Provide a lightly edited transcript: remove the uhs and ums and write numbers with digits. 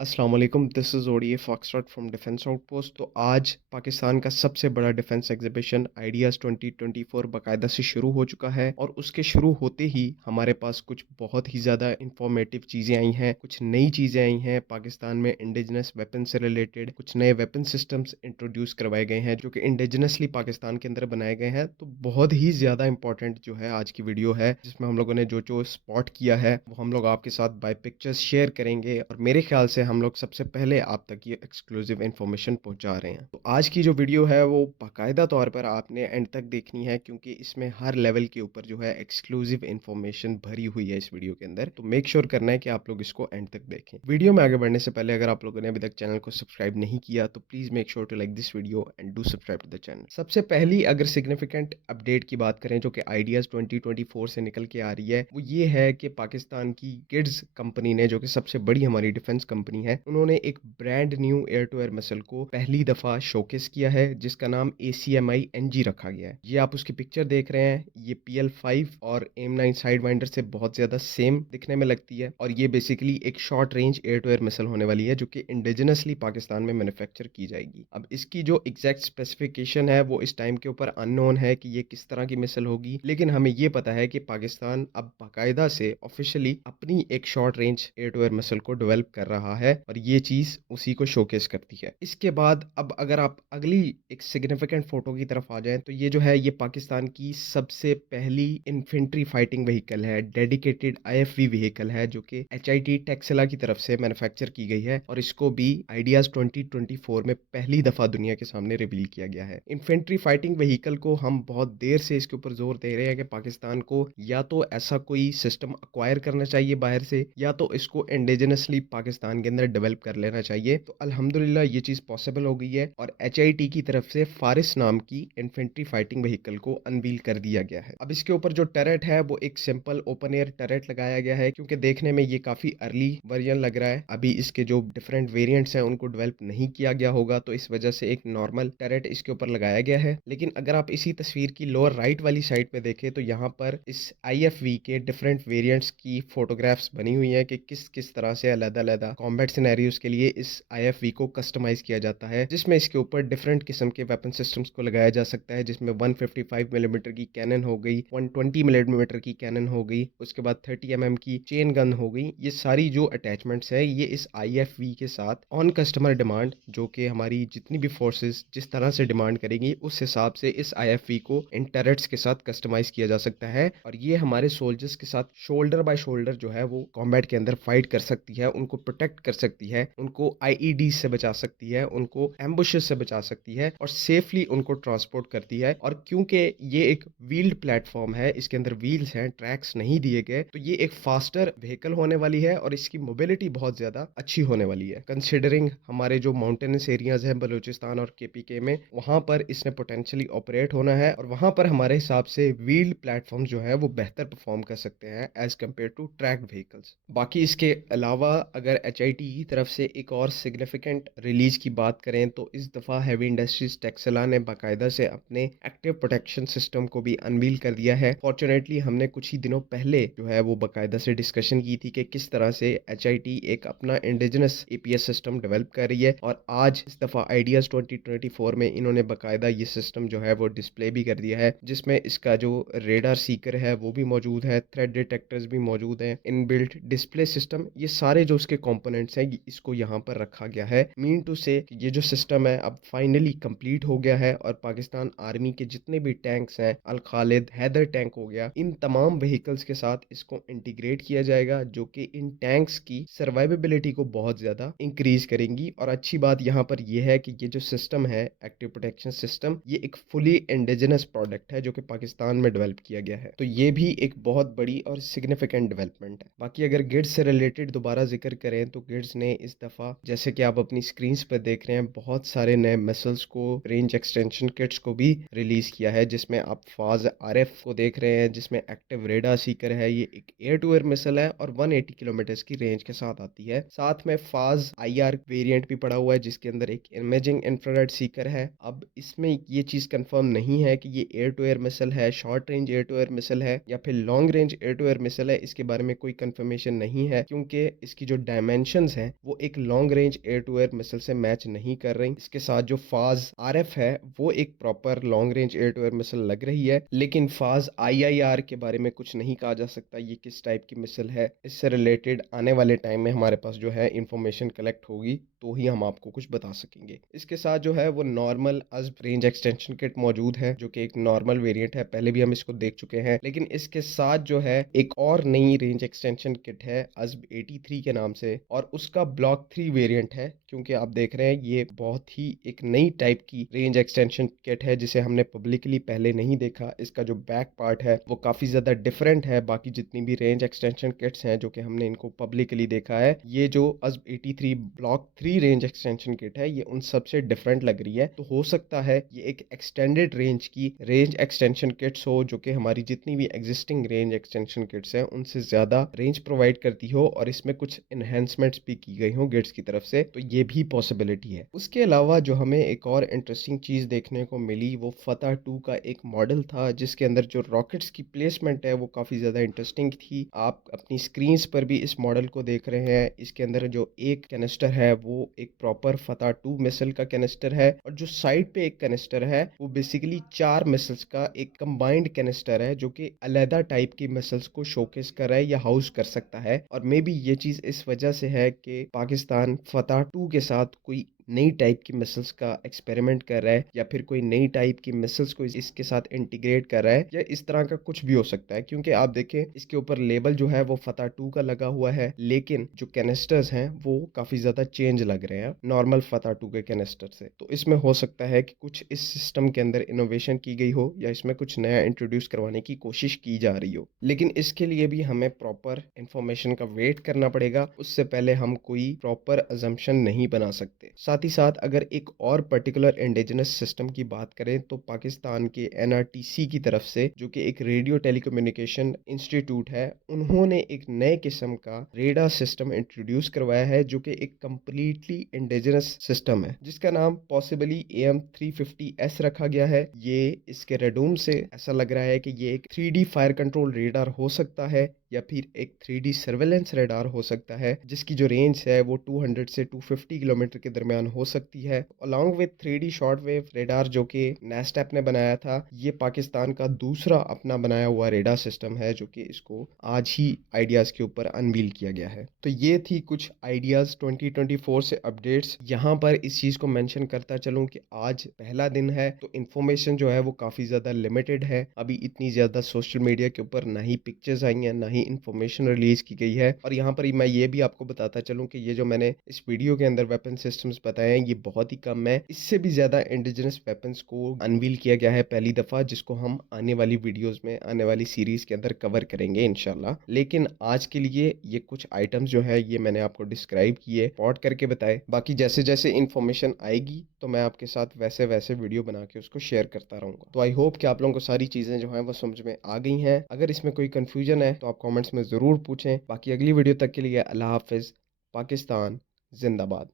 अस्सलाम वालेकुम, this is ODA foxtrot from defence outpost. तो आज पाकिस्तान का सबसे बड़ा डिफेंस एग्जीबिशन आइडियाज़ 2024 बाकायदा से शुरू हो चुका है और उसके शुरू होते ही हमारे पास कुछ बहुत ही ज़्यादा इंफॉर्मेटिव चीज़ें आई हैं, कुछ नई चीज़ें आई हैं। पाकिस्तान में इंडिजिनस वेपन से रिलेटेड कुछ नए वेपन सिस्टम्स इंट्रोड्यूस करवाए गए हैं जो कि इंडिजिनसली पाकिस्तान के अंदर बनाए गए हैं। तो बहुत ही ज़्यादा इंपॉर्टेंट जो है आज की वीडियो है, जिसमें हम लोगों ने जो स्पॉट किया है वो हम लोग आपके साथ बाय पिक्चर्स शेयर करेंगे और मेरे ख्याल से हम लोग सबसे पहले आप तक ये एक्सक्लूसिव इन्फॉर्मेशन पहुंचा रहे हैं। तो आज की जो वीडियो है वो बाकायदा तौर पर आपने एंड तक देखनी है, क्योंकि इसमें हर लेवल के ऊपर जो है एक्सक्लूसिव इन्फॉर्मेशन भरी हुई है इस वीडियो के अंदर। तो मेक श्योर करना है कि आप लोग इसको एंड तक देखें। वीडियो में आगे बढ़ने से पहले अगर आप लोगों ने अभी तक चैनल को सब्सक्राइब नहीं किया तो please make sure to like this video and do subscribe to the channel. सबसे पहली अगर सिग्निफिकेंट अपडेट की बात करें जो कि आइडियाज 2024 से निकल के आ रही है, वो ये है कि पाकिस्तान की किड्स कंपनी ने, जो कि सबसे बड़ी हमारी डिफेंस कंपनी है, उन्होंने एक brand new air to air missile को पहली दफा शोकेस किया है जिसका नाम ACMI NG रखा गया है। ये आप उसकी पिक्चर देख रहे हैं, ये PL5 और AIM-9 साइड वाइंडर से बहुत ज्यादा सेम दिखने में लगती है और ये बेसिकली एक short range air to air missile होने वाली है जो कि इंडिजिनसली पाकिस्तान में मैन्युफैक्चर की जाएगी। अब इसकी जो एग्जैक्ट स्पेसिफिकेशन है वो इस टाइम के ऊपर अननोन है कि ये किस तरह की मिसाइल होगी, लेकिन हमें ये पता है कि पाकिस्तान अब बाकायदा से ऑफिशियली अपनी एक short range air to air missile को डेवलप कर रहा है और ये चीज उसी को शोकेस करती है। इसके बाद अब अगर आप अगली एक सिग्निफिकेंट फोटो की तरफ आ जाएं तो ये जो है ये पाकिस्तान की सबसे पहली इन्फेंट्री फाइटिंग व्हीकल है, डेडिकेटेड IFV व्हीकल है जो कि HIT टेक्सला की तरफ से मैन्युफैक्चर की गई है और इसको भी आइडियाज 2024 में पहली दफा दुनिया के सामने रिवील किया गया है। इन्फेंट्री फाइटिंग व्हीकल को हम बहुत देर से इसके ऊपर जोर दे रहे हैं कि पाकिस्तान को या तो ऐसा कोई सिस्टम अक्वायर करना चाहिए बाहर से, या तो इसको इंडिजिनसली पाकिस्तान के अंदर डेवलप कर लेना चाहिए। तो अल्हम्दुलिल्लाह ये चीज पॉसिबल हो गई है और HIT की तरफ से फारिस नाम की इन्फेंट्री फाइटिंग व्हीकल को अनवील कर दिया गया है। अब इसके ऊपर जो टरेट है वो एक सिंपल ओपन एयर टरेट लगाया गया है, क्योंकि देखने में ये काफी अर्ली वर्जन लग रहा है। अभी इसके जो डिफरेंट वेरिएंट्स हैं उनको डेवलप नहीं किया गया होगा, तो इस वजह से एक नॉर्मल टरेट इसके ऊपर लगाया गया है। लेकिन अगर आप इसी तस्वीर की लोअर राइट वाली साइड पे देखें तो यहाँ पर इस IFV के डिफरेंट वेरिएंट्स की फोटोग्राफ्स बनी हुई हैं कि किस किस तरह से अलग-अलग कॉम्बैट सिनेरियोज के लिए इस IFV को कस्टमाइज किया जाता है, जिसमें इसके ऊपर डिफरेंट किस्म के वेपन सिस्टम्स को लगाया जा सकता है, जिसमें 155 मिलीमीटर की कैनन हो गई, 120 मिलीमीटर की कैनन हो गई, उसके बाद 30 की चेन गन हो गई। ये सारी जो अटैचमेंट्स है ये इस IFV के साथ ऑन कस्टमर डिमांड, जो कि हमारी जितनी भी फोर्सेस जिस तरह से डिमांड करेंगी उस हिसाब से इस IFV को इन टरेट्स के साथ कस्टमाइज किया जा सकता है और ये हमारे सोल्जर्स के साथ शोल्डर बाय शोल्डर जो है वो कॉम्बैट के अंदर फाइट कर सकती है, उनको प्रोटेक्ट कर सकती है, उनको IED से बचा सकती है, उनको एम्बुशेस से बचा सकती है और सेफली उनको ट्रांसपोर्ट करती है। और क्योंकि ये एक व्हील्ड प्लेटफॉर्म है, इसके अंदर व्हील्स हैं, ट्रैक्स नहीं दिए गए, तो ये एक फास्टर व्हीकल होने वाली है और इसकी मोबिलिटी बहुत ज्यादा अच्छी होने वाली है। कंसिडरिंग हमारे जो माउंटेनस एरियाज हैं बलूचिस्तान और KPK में, वहां पर इसने पोटेंशियली ऑपरेट होना है और वहां पर हमारे हिसाब से व्हील्ड प्लेटफॉर्म जो है वो बेहतर परफॉर्म कर सकते हैं as compared to tracked vehicles. बाकी इसके अलावा अगर HIT की तरफ से एक और सिग्निफिकेंट रिलीज की बात करें तो इस दफा हैवी इंडस्ट्रीज टेक्सला ने बाकायदा से अपने एक्टिव प्रोटेक्शन सिस्टम को भी अनवील कर दिया है। फॉर्चुनेटली हमने कुछ ही दिनों पहले जो है वो बाकायदा से डिस्कशन की थी कि किस तरह से HIT एक अपना इंडिजिनस APS सिस्टम डेवलप कर रही है और आज इस दफा आइडियाज 2024 में इन्होंने बाकायदा ये सिस्टम जो है वो डिस्प्ले भी कर दिया है, जिसमें इसका जो रेडार सीकर है वो भी मौजूद है, थ्रेट डिटेक्टर्स भी मौजूद हैं, इनबिल्ट डिस्प्ले सिस्टम, ये सारे जो उसके कंपोनेंट्स हैं इसको यहाँ पर रखा गया है। मीन टू से ये जो सिस्टम है अब फाइनली कंप्लीट हो गया है और पाकिस्तान आर्मी के जितने भी टैंक्स हैं, अल खालिद, हैदर टैंक हो गया, इन तमाम व्हीकल्स के साथ इसको इंटीग्रेट किया जाएगा, जो कि इन टैंक्स की सर्वाइवेबिलिटी को बहुत ज्यादा इंक्रीज करेंगी। और अच्छी बात यहाँ पर यह है कि ये जो सिस्टम है एक्टिव प्रोटेक्शन सिस्टम, ये एक फुली इंडिजिनस प्रोडक्ट है जो कि पाकिस्तान में डेवलप किया गया है, तो ये भी एक बहुत बड़ी और सिग्निफिकेंट डेवलपमेंट है। बाकी अगर गिड्स से रिलेटेड दोबारा जिक्र करें तो गिड्स ने इस दफा, जैसे कि आप अपनी स्क्रीन पर देख रहे हैं, बहुत सारे नए मिसाइल्स को, रेंज एक्सटेंशन किट्स को भी रिलीज किया है, जिसमें आप फाज RF को देख रहे हैं, जिसमें एक्टिव रेडार सीकर है, ये एक एयर टू एयर मिसाइल है और 180 किलोमीटर की रेंज के साथ आती है। साथ में फाज IR वेरिएंट भी पड़ा हुआ है जिसके अंदर एक इमेजिंग इंफ्रारेड सीकर है। अब इसमें ये चीज कंफर्म नहीं है कि ये एयर टू एयर मिसाइल है, short range air to air missile है या फिर long range air to air missile है, इसके बारे में कोई कंफर्मेशन नहीं है, क्योंकि इसकी जो डायमेंशन वेपन्स हैं वो एक long range air to air missile से मैच नहीं कर रही। इसके साथ जो फाज आरएफ है वो एक proper long range air to air missile लग रही है, लेकिन फाज आईआईआर के बारे में कुछ नहीं कहा जा सकता ये किस टाइप की मिसाइल है। इससे रिलेटेड आने वाले टाइम में हमारे पास जो है इंफॉर्मेशन कलेक्ट होगी तो ही हम आपको कुछ बता सकेंगे। इसके साथ जो है वो नॉर्मल अज़्ब रेंज एक्सटेंशन किट मौजूद है जो कि एक नॉर्मल वेरिएंट है, पहले भी हम इसको देख चुके हैं। लेकिन इसके साथ जो है एक और नई रेंज एक्सटेंशन किट है अज़्ब 83 के नाम से, और उसका ब्लॉक 3 वेरिएंट है, क्योंकि आप देख रहे हैं ये बहुत ही एक नई टाइप की रेंज एक्सटेंशन किट है जिसे हमने पब्लिकली पहले नहीं देखा। इसका जो बैक पार्ट है वो काफी ज्यादा डिफरेंट है बाकी जितनी भी रेंज एक्सटेंशन किट्स हैं जो कि हमने इनको पब्लिकली देखा है। ये जो अज़्ब 83 ब्लॉक 3 रेंज एक्सटेंशन किट है ये उन सबसे डिफरेंट लग रही है, तो हो सकता है ये एक एक्सटेंडेड रेंज की रेंज एक्सटेंशन किट्स हो जो कि हमारी जितनी भी एग्जिस्टिंग रेंज एक्सटेंशन किट्स हैं उनसे ज्यादा रेंज प्रोवाइड करती हो और इसमें कुछ एनहेंसमेंट्स भी की गई हो गिट्स की तरफ से, तो ये भी पॉसिबिलिटी है। उसके अलावा जो हमें एक और इंटरेस्टिंग चीज देखने को मिली वो फतह 2 का एक मॉडल था जिसके अंदर जो रॉकेट्स की प्लेसमेंट है वो काफी ज्यादा इंटरेस्टिंग थी। आप अपनी स्क्रीन पर भी इस मॉडल को देख रहे हैं। इसके अंदर जो एक कैनिस्टर है वो एक प्रॉपर फतह 2 मिसाइल का कैनिस्टर है, और जो साइड पे एक कैनिस्टर है वो बेसिकली 4 मिसाइल्स का एक कंबाइंड कैनिस्टर है जो कि अलग टाइप की मिसाइल्स को शोकेस कर रहा है या हाउस कर सकता है। और मे बी ये चीज इस वजह से है कि पाकिस्तान फतह 2 के साथ कोई नई टाइप की मिसाइल्स का एक्सपेरिमेंट कर रहा है या फिर कोई नई टाइप की मिसाइल्स को इसके साथ इंटीग्रेट कर रहा है, या इस तरह का कुछ भी हो सकता है। क्योंकि आप देखें इसके ऊपर लेबल जो है वो फतह 2 का लगा हुआ है, लेकिन जो कैनिस्टर्स हैं वो काफी ज्यादा चेंज लग रहे हैं नॉर्मल फतह 2 के कैनिस्टर से। तो इसमें हो सकता है कि कुछ इस सिस्टम के अंदर इनोवेशन की गई हो या इसमें कुछ नया इंट्रोड्यूस करवाने की कोशिश की जा रही हो, लेकिन इसके लिए भी हमें प्रॉपर इंफॉर्मेशन का वेट करना पड़ेगा। उससे पहले हम कोई प्रॉपर अजम्पशन नहीं बना सकते। साथ ही साथ अगर एक और पर्टिकुलर इंडिजिनस सिस्टम की बात करें तो पाकिस्तान के एनआरटीसी की तरफ से, जो कि एक रेडियो टेलीकम्युनिकेशन इंस्टीट्यूट है, उन्होंने एक नए किस्म का रेडार सिस्टम इंट्रोड्यूस करवाया है जो कि एक कंप्लीटली इंडिजिनस सिस्टम है जिसका नाम पॉसिबली AM350S रखा गया है। ये इसके रेडूम से ऐसा लग रहा है कि ये एक 3D फायर कंट्रोल रेडार हो सकता है या फिर एक 3D सर्वेलेंस रेडार हो सकता है जिसकी जो रेंज है वो 200 से 250 किलोमीटर के दरमियान हो सकती है। Along with 3D short wave radar जो कि नेस्टैप ने बनाया था, ये पाकिस्तान का दूसरा अपना बनाया हुआ रेडार सिस्टम है जो कि इसको आज ही आइडियाज के ऊपर अनवील किया गया है। तो ये थी कुछ आइडियाज 2024 से अपडेट्स। यहाँ पर इस चीज को मेंशन करता चलूं कि आज पहला दिन है तो इन्फॉर्मेशन जो है वो काफी ज्यादा लिमिटेड है। अभी इतनी ज्यादा सोशल मीडिया के ऊपर ना ही पिक्चर्स आई हैं ना ही इंफॉर्मेशन रिलीज की गई है। और यहाँ पर मैं ये भी आपको बताता चलूं कि ये जो मैंने इस वीडियो के अंदर वेपन सिस्टम्स बताए हैं ये बहुत ही कम है। इससे भी ज्यादा इंडिजिनस वेपन्स को अनवील किया गया है पहली दफा, जिसको हम आने वाली वीडियोस में आने वाली सीरीज के अंदर कवर करेंगे इंशाल्लाह। लेकिन आज के लिए ये कुछ आइटम्स जो है ये मैंने आपको डिस्क्राइब किए, पॉट करके बताए। बाकी जैसे जैसे इंफॉर्मेशन आएगी तो मैं आपके साथ वैसे वैसे वीडियो बना के उसको शेयर करता रहूंगा। तो आई होप कि आप लोगों को सारी चीजें जो है वो समझ में आ गई हैं। अगर इसमें कोई कंफ्यूजन है तो आप कमेंट्स में जरूर पूछें। बाकी अगली वीडियो तक के लिए अल्लाह हाफिज। पाकिस्तान जिंदाबाद।